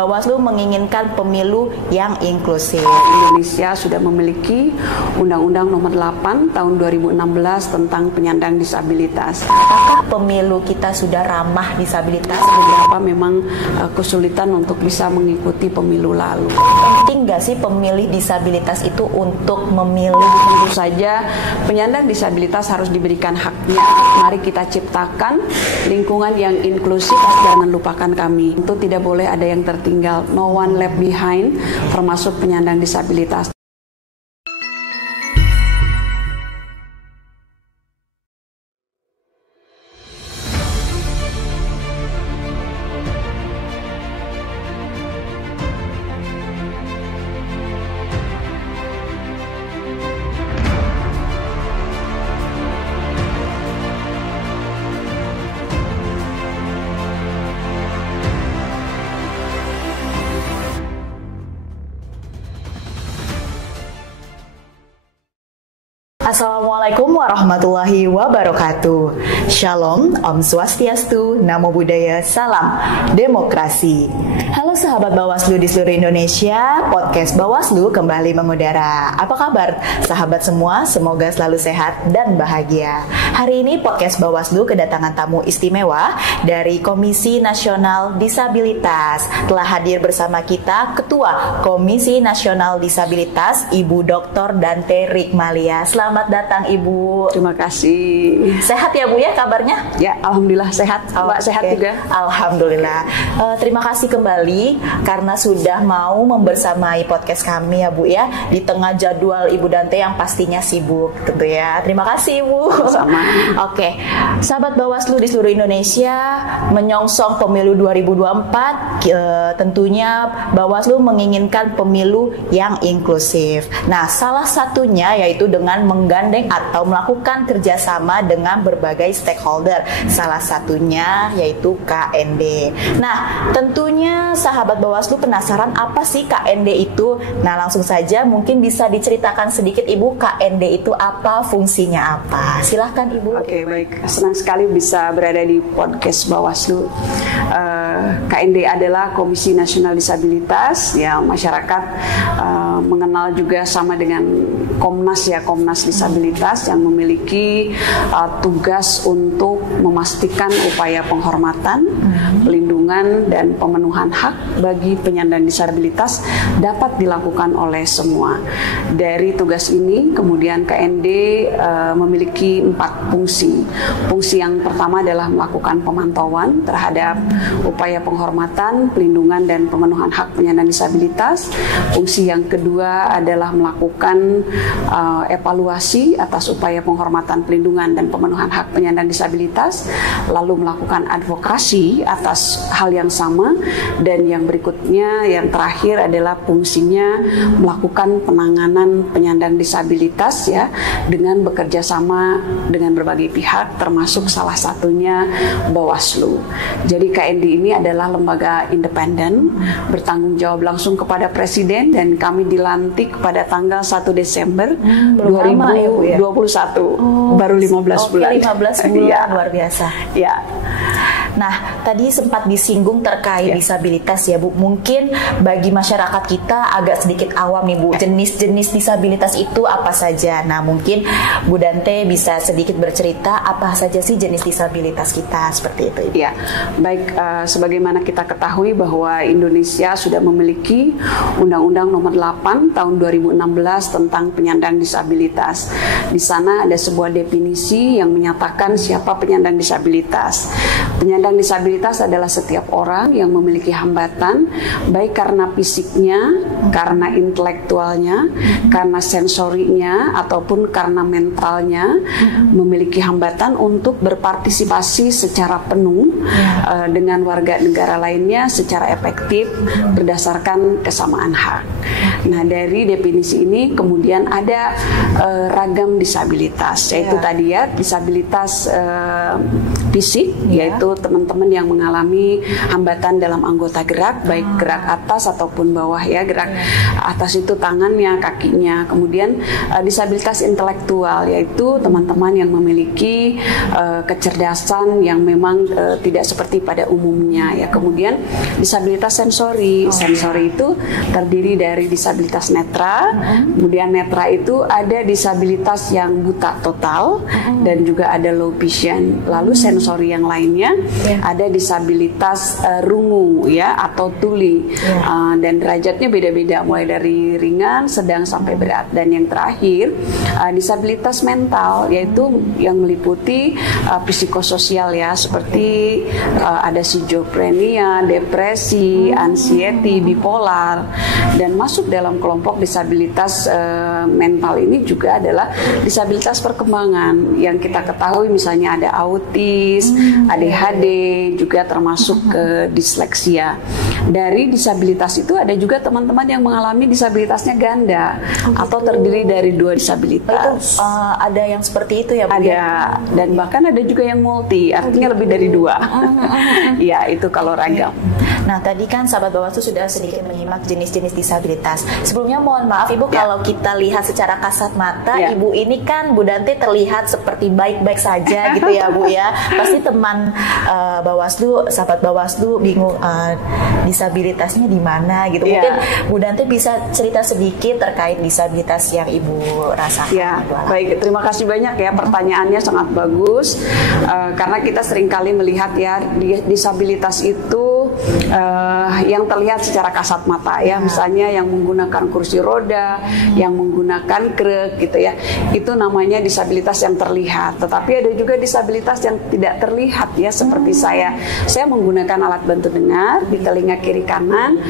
Bawaslu menginginkan pemilu yang inklusif. Indonesia sudah memiliki Undang-Undang Nomor 8 Tahun 2016 tentang penyandang disabilitas. Apakah pemilu kita sudah ramah disabilitas? Beberapa memang kesulitan untuk bisa mengikuti pemilu lalu. Penting nggak sih pemilih disabilitas itu untuk memilih? Tentu saja penyandang disabilitas harus diberikan haknya. Mari kita ciptakan lingkungan yang inklusif. Jangan lupakan kami. Tentu tidak boleh ada yang tertinggal. No one left behind, termasuk penyandang disabilitas. Assalamualaikum warahmatullahi wabarakatuh. Shalom, Om Swastiastu, Namo Buddhaya, Salam Demokrasi. Halo sahabat Bawaslu di seluruh Indonesia, podcast Bawaslu kembali mengudara. Apa kabar sahabat semua? Semoga selalu sehat dan bahagia. Hari ini podcast Bawaslu kedatangan tamu istimewa dari Komisi Nasional Disabilitas. Telah hadir bersama kita Ketua Komisi Nasional Disabilitas, Ibu Dr. Dante Rikmalia. Selamat datang Ibu. Terima kasih. Sehat ya Bu ya kabarnya? Ya, alhamdulillah sehat. Mbak sehat juga. Alhamdulillah. Terima kasih kembali karena sudah mau membersamai podcast kami ya Bu ya di tengah jadwal Ibu Dante yang pastinya sibuk tentu ya. Terima kasih Ibu. Sama. Oke, sahabat Bawaslu di seluruh Indonesia menyongsong pemilu 2024, tentunya Bawaslu menginginkan pemilu yang inklusif. Nah, salah satunya yaitu dengan menggandeng atau melakukan kerjasama dengan berbagai stakeholder. Salah satunya yaitu KND. Nah, tentunya sahabat Bawaslu penasaran apa sih KND itu? Nah, langsung saja mungkin bisa diceritakan sedikit Ibu, KND itu apa, fungsinya apa? Silahkan Ibu. Oke, baik. Senang sekali bisa berada di podcast Bawaslu. KND adalah Komisi Nasional Disabilitas, ya masyarakat mengenal juga sama dengan Komnas ya, Komnas Disabilitas yang memiliki tugas untuk memastikan upaya penghormatan, pelindungan dan pemenuhan hak bagi penyandang disabilitas dapat dilakukan oleh semua. Dari tugas ini kemudian KND memiliki 4 fungsi. Fungsi yang pertama adalah melakukan pemantauan terhadap upaya penghormatan, pelindungan dan pemenuhan hak penyandang disabilitas. Fungsi yang kedua adalah melakukan evaluasi atas upaya penghormatan, pelindungan dan pemenuhan hak penyandang disabilitas, lalu melakukan advokasi atas hal yang sama, dan yang berikutnya yang terakhir adalah fungsinya melakukan penanganan penyandang disabilitas ya dengan bekerja sama dengan berbagai pihak termasuk salah satunya Bawaslu. Jadi KND ini adalah lembaga independen bertanggung jawab langsung kepada Presiden dan kami dilantik pada tanggal 1 Desember 2021. Baru 15 bulan. 15 bulan ya. Luar biasa. Ya. Nah, tadi sempat disinggung terkait disabilitas ya Bu. Mungkin bagi masyarakat kita agak sedikit awam nih Bu. Jenis-jenis disabilitas itu apa saja? Nah, mungkin Bu Dante bisa sedikit bercerita apa saja sih jenis disabilitas kita seperti itu. Ibu. Ya, baik. Sebagaimana kita ketahui bahwa Indonesia sudah memiliki Undang-Undang Nomor 8 Tahun 2016 tentang penyandang disabilitas. Di sana ada sebuah definisi yang menyatakan siapa penyandang disabilitas. Penyandang disabilitas adalah setiap orang yang memiliki hambatan baik karena fisiknya, karena intelektualnya, karena sensorinya ataupun karena mentalnya, memiliki hambatan untuk berpartisipasi secara penuh dengan warga negara lainnya secara efektif berdasarkan kesamaan hak. Nah, dari definisi ini kemudian ada ragam disabilitas, yaitu tadi ya disabilitas fisik, yaitu teman-teman yang mengalami hambatan dalam anggota gerak, baik gerak atas ataupun bawah ya. Gerak atas itu tangannya, kakinya. Kemudian disabilitas intelektual, yaitu teman-teman yang memiliki kecerdasan yang memang tidak seperti pada umumnya ya. Kemudian disabilitas sensori. Sensori itu terdiri dari disabilitas netra. Kemudian netra itu ada disabilitas yang buta total dan juga ada low vision. Lalu sensori yang lainnya ada disabilitas rungu ya atau tuli. Dan derajatnya beda-beda, mulai dari ringan, sedang sampai berat. Dan yang terakhir disabilitas mental, yaitu yang meliputi psikososial ya, seperti ada schizophrenia, depresi, anxiety, bipolar. Dan masuk dalam kelompok disabilitas mental ini juga adalah disabilitas perkembangan yang kita ketahui, misalnya ada autis, ADHD, juga termasuk ke disleksia. Dari disabilitas itu ada juga teman-teman yang mengalami disabilitasnya ganda atau terdiri dari 2 disabilitas. Itu ada yang seperti itu ya Bu? Ada, dan bahkan ada juga yang multi, artinya lebih dari 2. Ya, itu kalau ragam. Nah, tadi kan sahabat Bawaslu sudah sedikit menyimak jenis-jenis disabilitas. Sebelumnya mohon maaf Ibu, kalau kita lihat secara kasat mata, Ibu ini kan Bu Dante terlihat seperti baik-baik saja gitu ya Bu ya. Pasti teman Bawaslu, sahabat Bawaslu bingung disabilitasnya di mana gitu. Mungkin Bu Dante bisa cerita sedikit terkait disabilitas yang Ibu rasakan. Ya, baik. Terima kasih banyak ya, pertanyaannya sangat bagus. Karena kita seringkali melihat ya disabilitas itu yang terlihat secara kasat mata ya, misalnya yang menggunakan kursi roda, yang menggunakan krek gitu ya, itu namanya disabilitas yang terlihat. Tetapi ada juga disabilitas yang tidak terlihat ya, seperti saya menggunakan alat bantu dengar di telinga kiri kanan,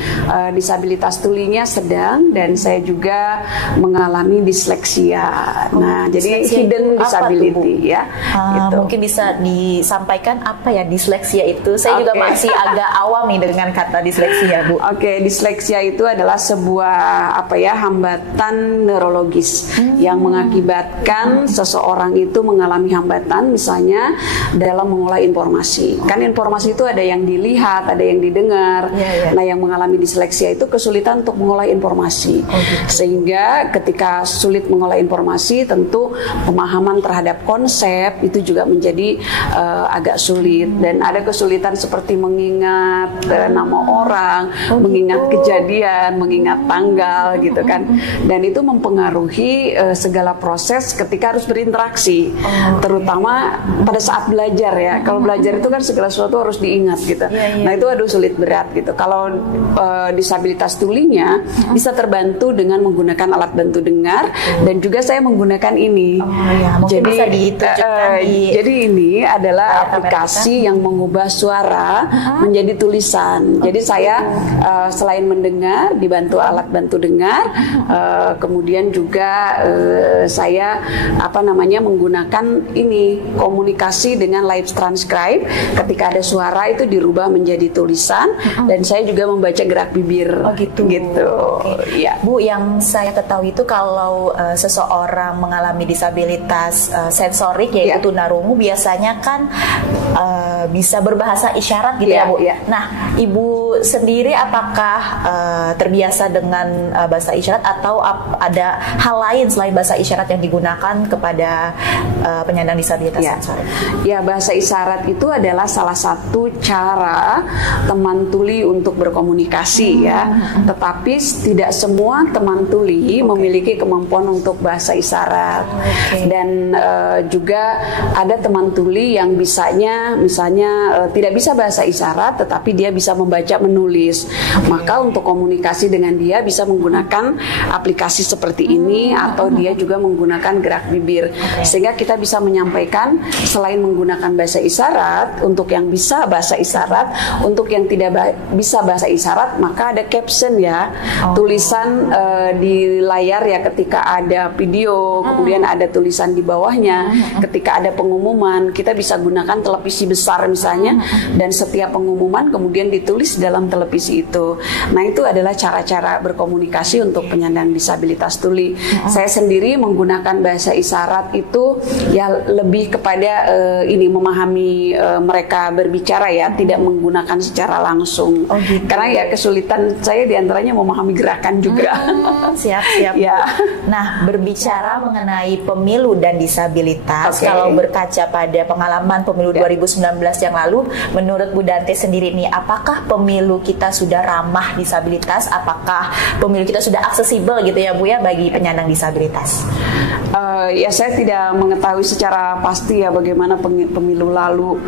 disabilitas tulinya sedang, dan saya juga mengalami disleksia. Nah, jadi hidden disability ya. Gitu. Mungkin bisa disampaikan apa ya disleksia itu? Saya juga masih agak awam nih dengan kata disleksia Bu. Disleksia itu adalah sebuah hambatan neurologis yang mengakibatkan seseorang itu mengalami hambatan, misalnya dalam mengolah informasi. Kan informasi itu ada yang dilihat, ada yang didengar. Nah, yang mengalami disleksia itu kesulitan untuk mengolah informasi. Sehingga ketika sulit mengolah informasi, tentu pemahaman terhadap konsep itu juga menjadi agak sulit, dan ada kesulitan seperti mengingat nama orang, mengingat kejadian, mengingat tanggal gitu kan. Dan itu mempengaruhi segala proses ketika harus berinteraksi, terutama pada saat belajar ya. Kalau belajar itu kan segala sesuatu harus diingat gitu. Nah, itu sulit berat gitu. Kalau disabilitas tulinya bisa terbantu dengan menggunakan alat bantu dengar, dan juga saya menggunakan ini. Jadi ini adalah aplikasi yang mengubah suara menjadi tulisan. Jadi saya selain mendengar, dibantu alat bantu dengar, kemudian juga saya menggunakan ini komunikasi dengan live transcribe. Ketika ada suara itu dirubah menjadi tulisan, dan saya juga membaca gerak bibir. Gitu. Ya. Bu, yang saya ketahui itu kalau seseorang mengalami disabilitas sensorik yaitu tunarungu, biasanya kan bisa berbahasa isyarat gitu ya Bu. Nah, Ibu sendiri apakah terbiasa dengan bahasa isyarat, atau ada hal lain selain bahasa isyarat yang digunakan kepada penyandang disabilitas sensorik? Ya, bahasa isyarat itu adalah salah satu cara teman tuli untuk berkomunikasi ya. Tetapi tidak semua teman tuli memiliki kemampuan untuk bahasa isyarat. Dan juga ada teman tuli yang misalnya tidak bisa bahasa isyarat, tetapi dia bisa membaca, menulis. Maka untuk komunikasi dengan dia bisa menggunakan aplikasi seperti ini, atau dia juga menggunakan gerak bibir. Sehingga kita bisa menyampaikan selain menggunakan bahasa isyarat, untuk yang bisa bahasa isyarat, untuk yang tidak bisa bahasa isyarat, maka ada caption ya, tulisan di layar ya ketika ada video, kemudian ada tulisan di bawahnya. Ketika ada pengumuman, kita bisa gunakan televisi besar misalnya, dan setiap pengumuman kemudian ditulis dalam televisi itu. Nah, itu adalah cara-cara berkomunikasi untuk penyandang disabilitas tuli. Saya sendiri menggunakan bahasa isyarat itu ya lebih kepada memahami mereka berbicara ya, tidak menggunakan secara langsung. Karena ya kesulitan saya diantaranya memahami gerakan juga. Siap. Ya. Nah, berbicara mengenai pemilu dan disabilitas, kalau berkaca pada pengalaman pemilu 2019 yang lalu, menurut Bu Dante sendiri nih, apakah pemilu kita sudah ramah disabilitas? Apakah pemilu kita sudah aksesibel gitu ya Bu ya bagi penyandang disabilitas? Ya, saya tidak mengetahui secara pasti ya bagaimana pemilu lalu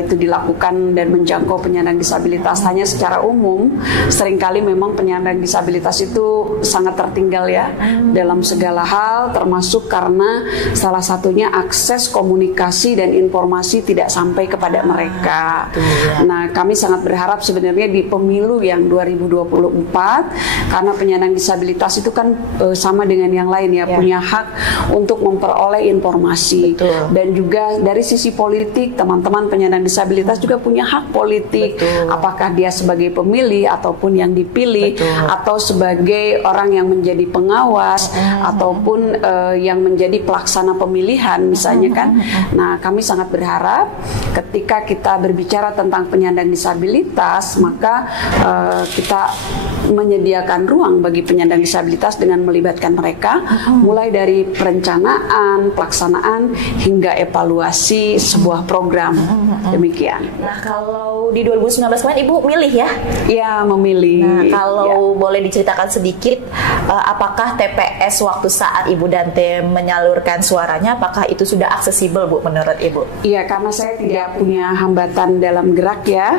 itu dilakukan dan menjangkau penyandang disabilitas. Hanya secara umum, seringkali memang penyandang disabilitas itu sangat tertinggal ya dalam segala hal, termasuk karena salah satunya akses komunikasi dan informasi tidak sampai kepada mereka. Nah, kami sangat berharap sebenarnya di pemilu yang 2024, karena penyandang disabilitas itu kan sama dengan yang lain ya, punya hak untuk memperoleh informasi. Dan juga dari sisi politik, teman-teman penyandang disabilitas juga punya hak politik. Apakah dia sebagai pemilih ataupun yang dipilih, atau sebagai orang yang menjadi pengawas, ataupun yang menjadi pelaksana pemilihan misalnya kan. Nah, kami sangat berharap ketika kita berbicara tentang penyandang disabilitas, maka kita menyediakan ruang bagi penyandang disabilitas dengan melibatkan mereka, mulai dari perencanaan, pelaksanaan, hingga evaluasi sebuah program. Demikian. Nah, kalau di 2019 kemarin Ibu milih ya? Ya, memilih. Nah, kalau boleh diceritakan sedikit, apakah TPS waktu saat Ibu Dante menyalurkan suaranya, apakah itu sudah aksesibel Bu menurut Ibu? Iya, karena saya tidak punya hambatan dalam gerak ya.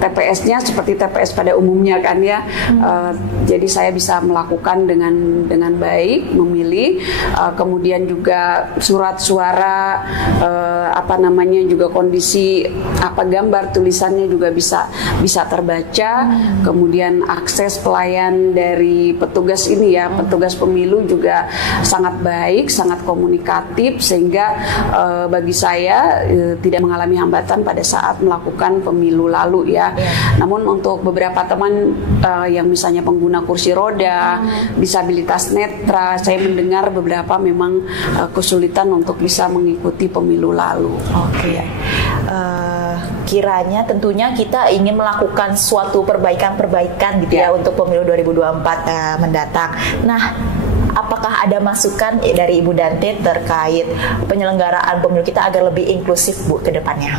TPS-nya seperti TPS pada umumnya kan ya. Jadi saya bisa melakukan dengan baik, memilih. Kemudian juga surat suara, juga kondisi gambar tulisannya juga bisa terbaca. Kemudian akses pelayan dari petugas ini ya, petugas pemilu juga sangat baik, sangat komunikatif, sehingga bagi saya tidak mengalami hambatan pada saat melakukan pemilu lalu ya. Namun untuk beberapa teman yang misalnya pengguna kursi roda, disabilitas netra, saya mendengar beberapa memang kesulitan untuk bisa mengikuti pemilu lalu. Kiranya tentunya kita ingin melakukan suatu perbaikan gitu ya untuk pemilu 2024 mendatang. Nah, apakah ada masukan dari Ibu Dante terkait penyelenggaraan pemilu kita agar lebih inklusif Bu ke depannya?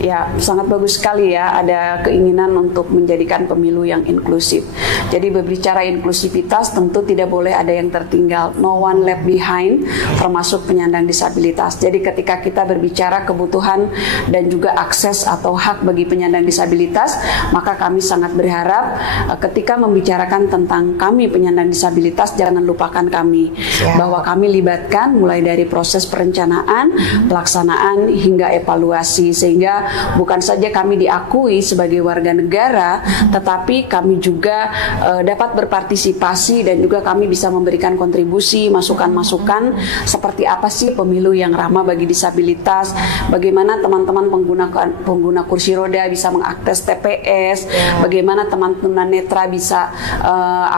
Ya sangat bagus sekali ya, ada keinginan untuk menjadikan pemilu yang inklusif. Jadi berbicara inklusivitas tentu tidak boleh ada yang tertinggal, no one left behind, termasuk penyandang disabilitas. Jadi ketika kita berbicara kebutuhan dan juga akses atau hak bagi penyandang disabilitas, maka kami sangat berharap ketika membicarakan tentang kami penyandang disabilitas, jangan lupakan kami, bahwa kami libatkan mulai dari proses perencanaan, pelaksanaan hingga evaluasi, sehingga bukan saja kami diakui sebagai warga negara, tetapi kami juga dapat berpartisipasi dan juga kami bisa memberikan kontribusi, masukan-masukan seperti apa sih pemilu yang ramah bagi disabilitas, bagaimana teman-teman pengguna kursi roda bisa mengakses TPS, bagaimana teman-teman netra bisa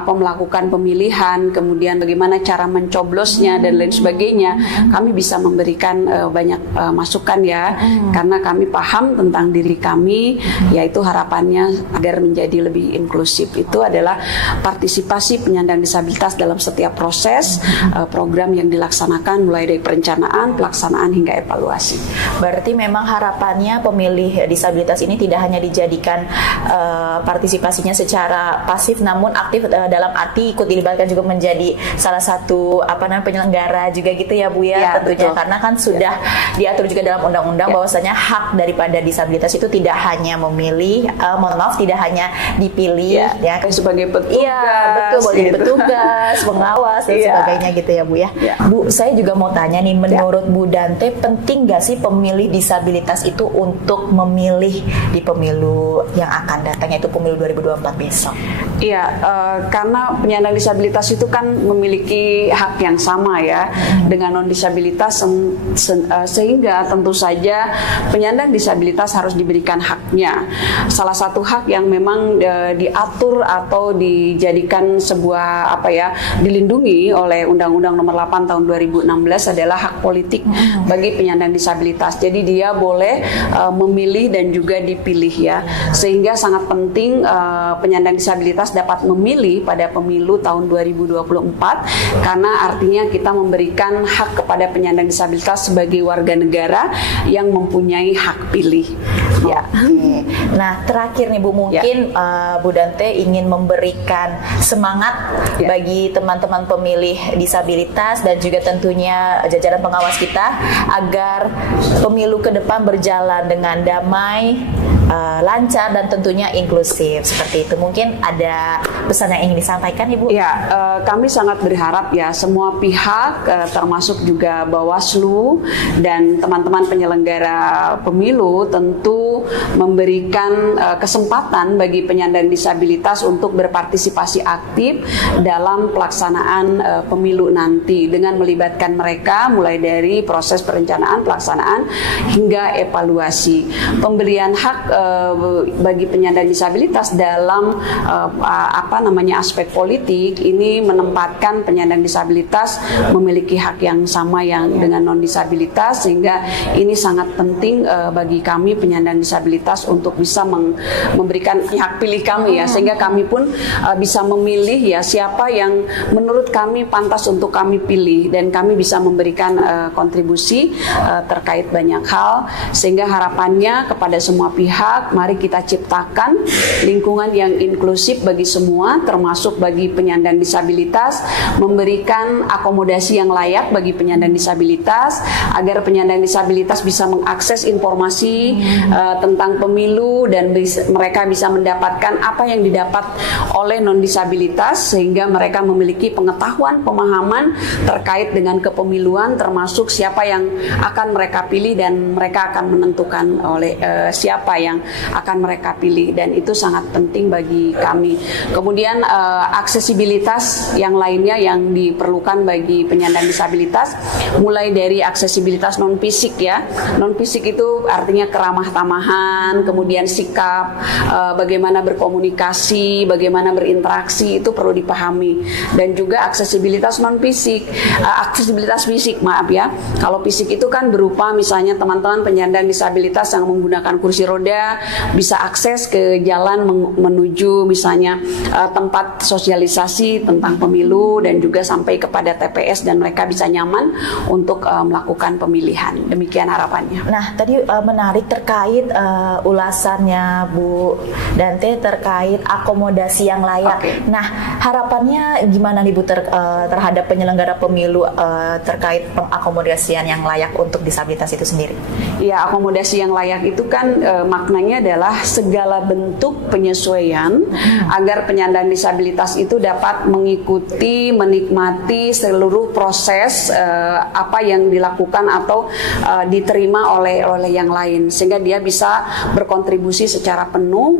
melakukan pemilihan, kemudian bagaimana cara mencoblosnya dan lain sebagainya. Kami bisa memberikan banyak masukan ya, karena kami paham tentang diri kami, yaitu harapannya agar menjadi lebih inklusif itu adalah partisipasi penyandang disabilitas dalam setiap proses program yang dilaksanakan mulai dari perencanaan, pelaksanaan hingga evaluasi. Berarti memang harapannya pemilih disabilitas ini tidak hanya dijadikan partisipasinya secara pasif, namun aktif dalam arti ikut dilibatkan juga menjadi salah satu penyelenggara juga gitu ya Bu ya, tentunya betul. Karena kan sudah diatur juga dalam undang-undang bahwasanya hak daripada disabilitas itu tidak hanya memilih, tidak hanya dipilih ya sebagai petugas, boleh gitu. Petugas, pengawas dan sebagainya gitu ya Bu ya. Bu, saya juga mau tanya nih, menurut Bu Dante penting gak sih pemilih disabilitas itu untuk memilih di pemilu yang akan datang, yaitu pemilu 2024 besok? Karena penyandang disabilitas itu kan memiliki hak yang sama ya dengan non disabilitas, sehingga tentu saja penyandang disabilitas harus diberikan haknya. Salah satu hak yang memang diatur atau dijadikan sebuah dilindungi oleh Undang-Undang Nomor 8 Tahun 2016 adalah hak politik bagi penyandang disabilitas. Jadi dia boleh memilih dan juga dipilih ya, sehingga sangat penting penyandang disabilitas dapat memilih pada pemilu tahun 2024, karena artinya kita memberikan hak kepada penyandang disabilitas sebagai warga negara yang mempunyai hak pilih. Ya. Oke. Nah, terakhir nih Bu, mungkin Bu Dante ingin memberikan semangat bagi teman-teman pemilih disabilitas dan juga tentunya jajaran pengawas kita agar pemilu ke depan berjalan dengan damai, lancar dan tentunya inklusif seperti itu. Mungkin ada pesan yang ingin disampaikan Ibu? Ya, kami sangat berharap ya semua pihak termasuk juga Bawaslu dan teman-teman penyelenggara pemilu tentu memberikan kesempatan bagi penyandang disabilitas untuk berpartisipasi aktif dalam pelaksanaan pemilu nanti dengan melibatkan mereka mulai dari proses perencanaan, pelaksanaan hingga evaluasi. Pemberian hak bagi penyandang disabilitas dalam aspek politik ini menempatkan penyandang disabilitas memiliki hak yang sama yang dengan non disabilitas, sehingga ini sangat penting bagi kami penyandang disabilitas untuk bisa memberikan hak pilih kami ya, sehingga kami pun bisa memilih ya siapa yang menurut kami pantas untuk kami pilih, dan kami bisa memberikan kontribusi terkait banyak hal, sehingga harapannya kepada semua pihak, mari kita ciptakan lingkungan yang inklusif bagi semua, termasuk bagi penyandang disabilitas, memberikan akomodasi yang layak bagi penyandang disabilitas, agar penyandang disabilitas bisa mengakses informasi tentang pemilu dan mereka bisa mendapatkan apa yang didapat oleh non disabilitas, sehingga mereka memiliki pengetahuan, pemahaman terkait dengan kepemiluan, termasuk siapa yang akan mereka pilih dan mereka akan menentukan oleh siapa yang akan mereka pilih, dan itu sangat penting bagi kami. Kemudian aksesibilitas yang lainnya yang diperlukan bagi penyandang disabilitas, mulai dari aksesibilitas non fisik ya. Non fisik itu artinya keramah tamahan, kemudian sikap, bagaimana berkomunikasi, bagaimana berinteraksi, itu perlu dipahami. Dan juga aksesibilitas non fisik, aksesibilitas fisik maaf ya. Kalau fisik itu kan berupa misalnya teman-teman penyandang disabilitas yang menggunakan kursi roda bisa akses ke jalan menuju misalnya tempat sosialisasi tentang pemilu dan juga sampai kepada TPS, dan mereka bisa nyaman untuk melakukan pemilihan. Demikian harapannya. Nah, tadi menarik terkait ulasannya Bu Dante terkait akomodasi yang layak. Okay. Nah, harapannya gimana nih Bu terhadap penyelenggara pemilu terkait pengakomodasian yang layak untuk disabilitas itu sendiri? Ya, akomodasi yang layak itu kan maknanya adalah segala bentuk penyesuaian agar penyandang disabilitas itu dapat mengikuti, menikmati seluruh proses apa yang dilakukan atau diterima oleh yang lain, sehingga dia bisa berkontribusi secara penuh,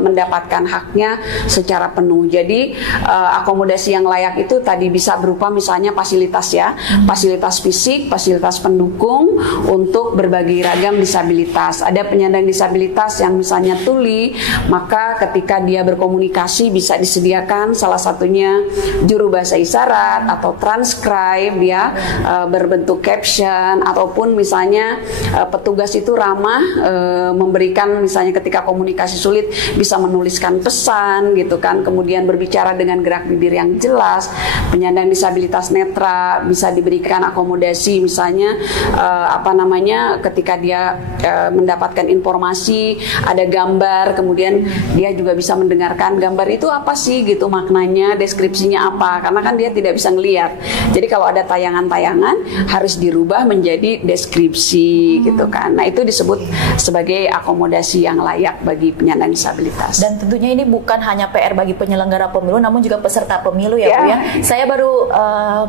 mendapatkan haknya secara penuh. Jadi akomodasi yang layak itu tadi bisa berupa misalnya fasilitas ya, fasilitas fisik, fasilitas pendukung untuk berbagai ragam disabilitas. Ada penyandang disabilitas yang misalnya tuli, maka ketika dia berkomunikasi bisa disediakan salah satunya juru bahasa isyarat atau transcribe ya, berbentuk caption, ataupun misalnya petugas itu ramah memberikan misalnya ketika komunikasi sulit bisa menuliskan pesan gitu kan, kemudian berbicara dengan gerak bibir yang jelas. Penyandang disabilitas netra bisa diberikan akomodasi misalnya ketika dia mendapatkan informasi ada gambar, kemudian dia juga bisa mendengarkan gambar itu apa sih gitu maknanya, deskripsinya apa, karena kan dia tidak bisa ngelihat. Jadi kalau ada tayangan-tayangan harus dirubah menjadi deskripsi gitu kan. Nah, itu disebut sebagai akomodasi yang layak bagi penyandang disabilitas. Dan tentunya ini bukan hanya PR bagi penyelenggara pemilu, namun juga peserta pemilu ya Bu ya. Saya baru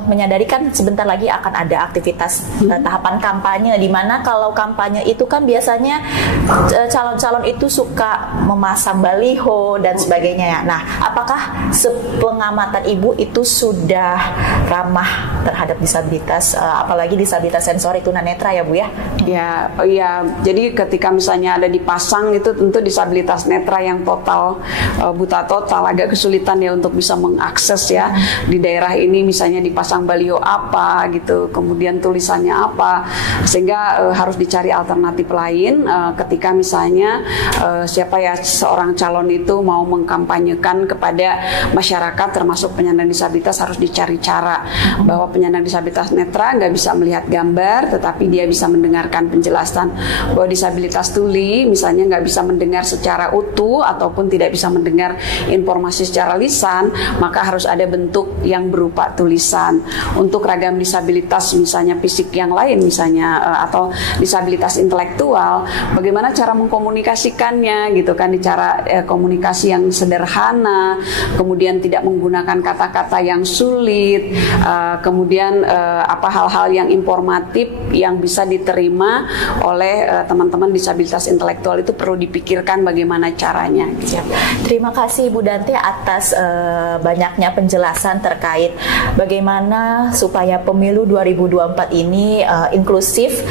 menyadari kan sebentar lagi akan ada aktivitas tahapan kampanye, di mana kalau kampanye itu kan biasanya calon-calon itu suka memasang baliho dan sebagainya ya. Nah, apakah sepengamatan Ibu itu sudah ramah terhadap disabilitas, apalagi disabilitas sensorik tunanetra ya Bu ya? Ya, jadi ketika misalnya ada dipasang itu tentu disabilitas netra yang total, buta total, agak kesulitan ya untuk bisa mengakses ya di daerah ini, misalnya dipasang baliho apa gitu, kemudian tulisannya apa, sehingga harus dicari alternatif lain ketika misalnya seorang calon itu mau mengkampanyekan kepada masyarakat termasuk penyandang disabilitas, harus dicari cara bahwa penyandang disabilitas netra nggak bisa melihat gambar tetapi dia bisa mendengarkan penjelasan, bahwa disabilitas tuli misalnya nggak bisa mendengar secara utuh ataupun tidak bisa mendengar informasi secara lisan, maka harus ada bentuk yang berupa tulisan. Untuk ragam disabilitas misalnya fisik yang lain misalnya atau disabilitas intelektual, bagaimana cara mengkomunikasikannya gitu kan, di cara komunikasi yang sederhana, kemudian tidak menggunakan kata-kata yang sulit, kemudian hal-hal yang informatif yang bisa diterima oleh teman-teman disabilitas intelektual itu perlu dipikirkan bagaimana caranya. Gitu. Terima kasih Bu Dante atas banyaknya penjelasan terkait bagaimana supaya pemilu 2024 ini inklusif,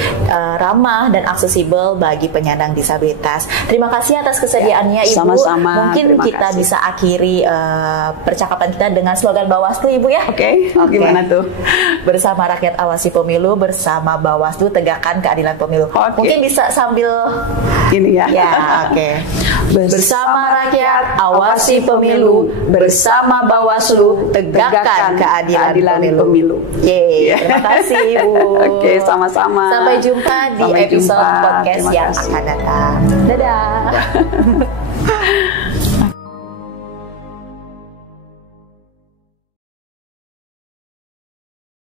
ramah dan aksesibel bagi penyandang disabilitas. Terima kasih atas kesediaannya Ibu. Sama-sama. Mungkin kita bisa akhiri percakapan kita dengan slogan Bawaslu Ibu ya. Oke. Gimana tuh? Bersama rakyat awasi pemilu, bersama Bawaslu tegakkan keadilan pemilu. Mungkin bisa sambil ini ya. Oke. Bersama rakyat awasi pemilu, bersama Bawaslu tegakkan keadilan pemilu. Terima kasih Bu. Oke, sama-sama. Sampai jumpa di episode podcast yang akan datang. Dadah.